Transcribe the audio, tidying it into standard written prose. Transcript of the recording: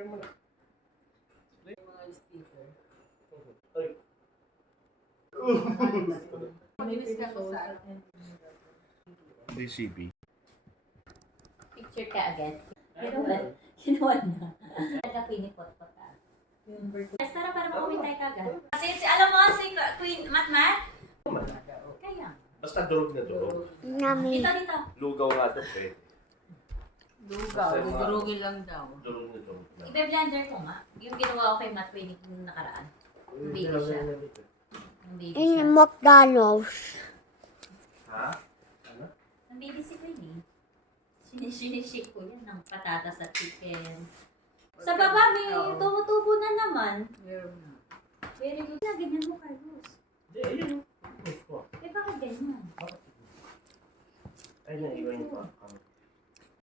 Picture mo na. Mga speaker. Ay. Mabilis ka po sa BCB. Picture ka agad. Kinuha na. Nagka-pinipot-pot ka. Tara para makumitay ka agad. Kasi alam mo, si Queen Matmat? Kaya. Basta durog na durog. Dito. Lugaw nga ito, pwede. lugaw. Dudurugin lang daw. Durog na durog na. Ibe-blender ko nga. Yung ginawa ko kay Matt Queen nung nakaraan. Baby siya. Yung baby siya. In McDonald's. Ha? Ano? Ang baby si Queen eh. Sinishake ko yan ng patatas at chicken. Sa baba, may tubo-tubo na naman. Meron na. Very good na, ganyan mo, Carlos. Hindi, ayun. Eh, bakit ganyan? Ay, naiwan yung pa.